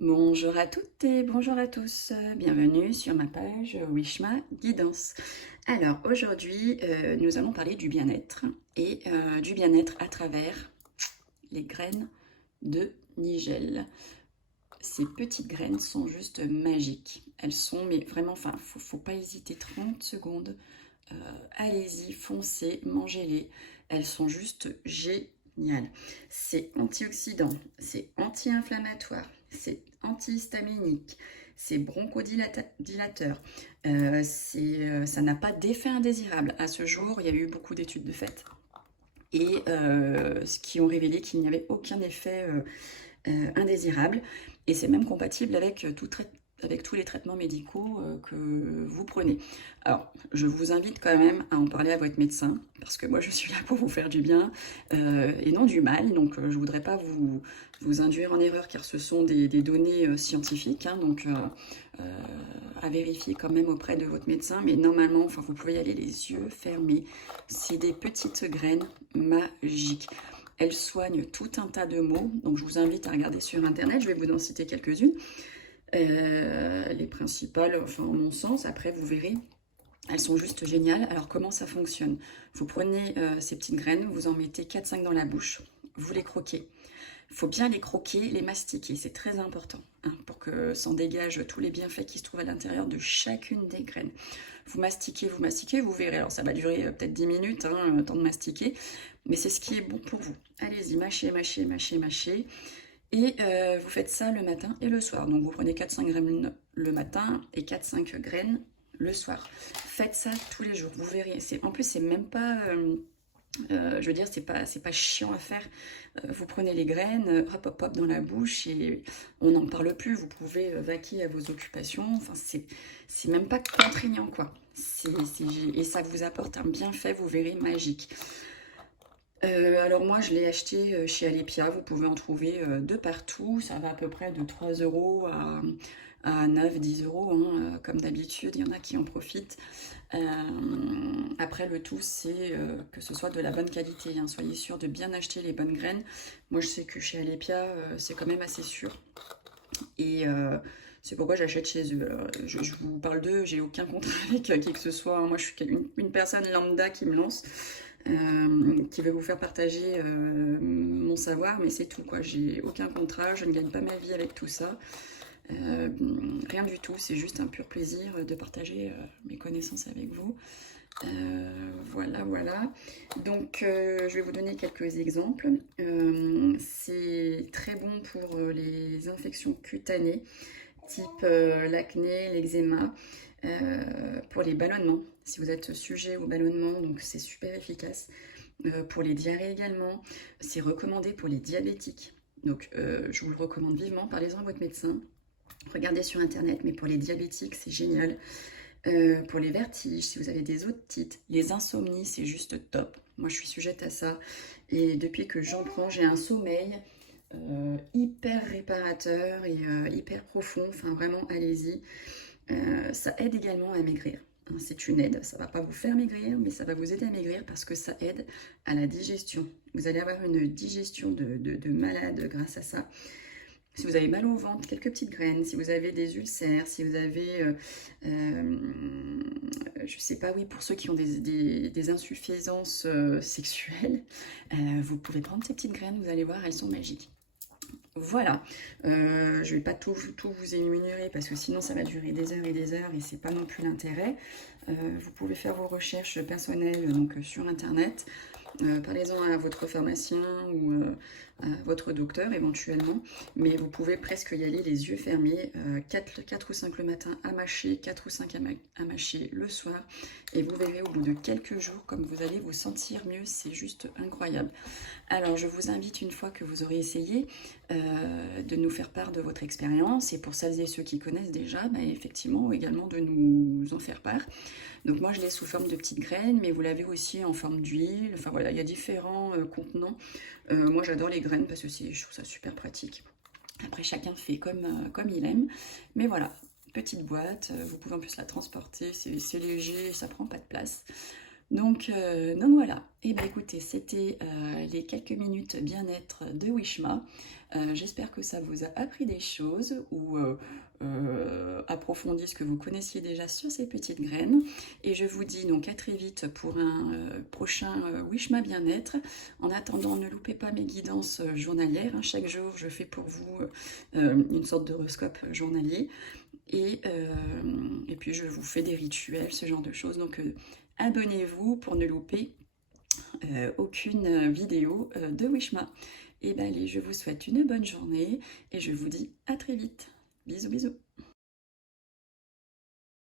Bonjour à toutes et bonjour à tous, bienvenue sur ma page Wishma Guidance. Alors aujourd'hui, nous allons parler du bien-être et du bien-être à travers les graines de nigel. Ces petites graines sont juste magiques. Elles sont, mais vraiment, enfin, faut pas hésiter 30 secondes. Allez-y, foncez, mangez-les. Elles sont juste géniales. C'est antioxydant, c'est anti-inflammatoire, c'est antihistaminique, c'est bronchodilateur. Ça n'a pas d'effet indésirable. À ce jour, il y a eu beaucoup d'études de fait et ce qui ont révélé qu'il n'y avait aucun effet indésirable. Et c'est même compatible avec avec tous les traitements médicaux que vous prenez. Alors, je vous invite quand même à en parler à votre médecin, parce que moi je suis là pour vous faire du bien et non du mal, donc je ne voudrais pas vous induire en erreur, car ce sont des données scientifiques, hein, donc à vérifier quand même auprès de votre médecin, mais normalement, enfin, vous pouvez y aller les yeux fermés. C'est des petites graines magiques. Elle soigne tout un tas de maux, donc je vous invite à regarder sur internet, je vais vous en citer quelques-unes. Les principales, enfin en mon sens, après vous verrez, elles sont juste géniales. Alors comment ça fonctionne? Vous prenez ces petites graines, vous en mettez 4-5 dans la bouche, vous les croquez. Il faut bien les croquer, les mastiquer, c'est très important, hein, pour que s'en dégage tous les bienfaits qui se trouvent à l'intérieur de chacune des graines. Vous mastiquez, vous verrez. Alors ça va durer peut-être 10 minutes, hein, le temps de mastiquer, mais c'est ce qui est bon pour vous. Allez-y, mâchez, mâchez, mâchez, mâchez. Et vous faites ça le matin et le soir. Donc vous prenez 4-5 graines le matin et 4-5 graines le soir. Faites ça tous les jours, vous verrez. En plus, c'est même pas... je veux dire, c'est pas chiant à faire. Vous prenez les graines, hop hop hop dans la bouche et on n'en parle plus. Vous pouvez vaquer à vos occupations. Enfin, c'est même pas contraignant, quoi. Et ça vous apporte un bienfait, vous verrez, magique. Alors moi, je l'ai acheté chez Alepia. Vous pouvez en trouver de partout. Ça va à peu près de 3 euros à 9-10 euros, hein, comme d'habitude. Il y en a qui en profitent. Après, le tout, c'est que ce soit de la bonne qualité, hein. Soyez sûr de bien acheter les bonnes graines. Moi, je sais que chez Alepia, c'est quand même assez sûr. Et c'est pourquoi j'achète chez eux. Alors, je vous parle d'eux, j'ai aucun contrat avec qui que ce soit, hein. Moi, je suis une personne lambda qui me lance, qui veut vous faire partager mon savoir, mais c'est tout, quoi. J'ai aucun contrat, je ne gagne pas ma vie avec tout ça. Rien du tout, c'est juste un pur plaisir de partager mes connaissances avec vous. Voilà, voilà. Donc, je vais vous donner quelques exemples. C'est très bon pour les infections cutanées, type l'acné, l'eczéma, pour les ballonnements. Si vous êtes sujet au ballonnement, donc c'est super efficace. Pour les diarrhées également, c'est recommandé pour les diabétiques. Donc, je vous le recommande vivement. Parlez-en à votre médecin. Regardez sur internet, mais pour les diabétiques, c'est génial. Pour les vertiges, si vous avez des otites, les insomnies, c'est juste top. Moi, je suis sujette à ça. Et depuis que j'en prends, j'ai un sommeil hyper réparateur et hyper profond. Enfin, vraiment, allez-y. Ça aide également à maigrir. Hein, c'est une aide. Ça ne va pas vous faire maigrir, mais ça va vous aider à maigrir parce que ça aide à la digestion. Vous allez avoir une digestion de malade grâce à ça. Si vous avez mal au ventre, quelques petites graines. Si vous avez des ulcères, si vous avez, je sais pas, oui, pour ceux qui ont des insuffisances sexuelles, vous pouvez prendre ces petites graines, vous allez voir, elles sont magiques. Voilà, je vais pas tout vous énumérer parce que sinon ça va durer des heures et c'est pas non plus l'intérêt. Vous pouvez faire vos recherches personnelles donc sur internet. Parlez-en à votre pharmacien ou à votre docteur éventuellement, mais vous pouvez presque y aller les yeux fermés, 4 ou 5 le matin à mâcher, 4 ou 5 à mâcher le soir, et vous verrez au bout de quelques jours comme vous allez vous sentir mieux, c'est juste incroyable. Alors je vous invite, une fois que vous aurez essayé, de nous faire part de votre expérience, et pour celles et ceux qui connaissent déjà, bah, effectivement également de nous en faire part. Donc moi je l'ai sous forme de petites graines, mais vous l'avez aussi en forme d'huile. Enfin voilà, il y a différents contenants. Moi j'adore les graines parce que je trouve ça super pratique. Après chacun fait comme il aime. Mais voilà, petite boîte, vous pouvez en plus la transporter, c'est léger, ça prend pas de place. Donc voilà, et bien écoutez, c'était les quelques minutes bien-être de Wishma. J'espère que ça vous a appris des choses ou approfondi ce que vous connaissiez déjà sur ces petites graines. Et je vous dis donc à très vite pour un prochain Wishma bien-être. En attendant, ne loupez pas mes guidances journalières, hein. Chaque jour, je fais pour vous une sorte d'horoscope journalier. Et puis je vous fais des rituels, ce genre de choses. Donc abonnez-vous pour ne louper aucune vidéo de Wishma. Et bien allez, je vous souhaite une bonne journée et je vous dis à très vite. Bisous bisous.